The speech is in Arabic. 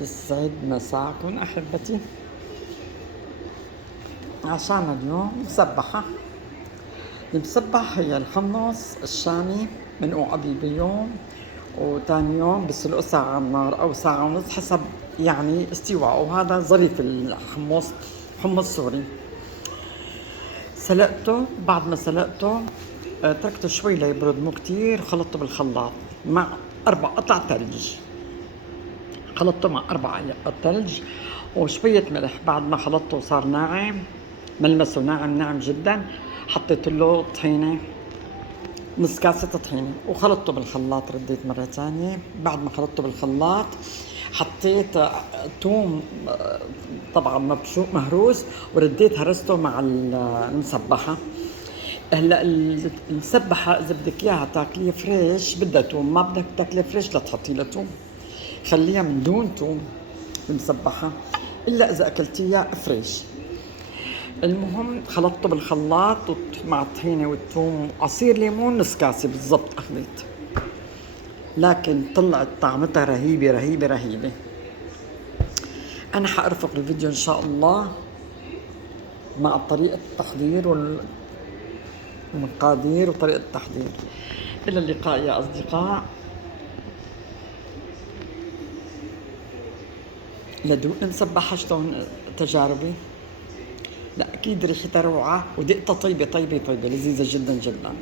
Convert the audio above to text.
يسعد مساكم أحبتي. عشان اليوم مسبحة. المسبح هي الحمص الشامي بنقوه قبل بيوم، وتاني يوم بسلقه ساعة على النار أو ساعة ونص حسب يعني استواءه، وهذا ظريف الحمص، حمص سوري. سلقته، بعد ما سلقته تركته شوي ليبرد مو كتير، خلطته بالخلاط مع 4 قطع ثلج. خلطته مع 4 قطع ثلج وشوية ملح. بعد ما خلطته وصار ناعم، ملمسه ناعم ناعم جدا، حطيت له طحينة، نص كاسة طحينة، وخلطته بالخلاط. رديت مرة ثانية بعد ما خلطته بالخلاط، حطيت توم طبعا مبشور مهروس، ورديت هرسته مع المسبحة. هلا المسبحة إذا بدك إياها تاكليها فريش بدها توم، ما بدك تاكليها فريش لا تحطي لها توم، خليها من دون توم المسبحة، إلا إذا أكلتيها فريش. المهم خلطته بالخلاط مع الطحينة والثوم، عصير ليمون نص كاسة بالضبط أخذت، لكن طلعت طعمتها رهيبة رهيبة رهيبة. أنا حأرفق الفيديو إن شاء الله مع طريقة التحضير والمقادير وطريقة التحضير. إلى اللقاء يا أصدقاء. لدوق المسبحة شلون تجاربي؟ لا أكيد ريحتها روعة، ودقتها طيبة طيبة طيبة لذيذة جدا جدا.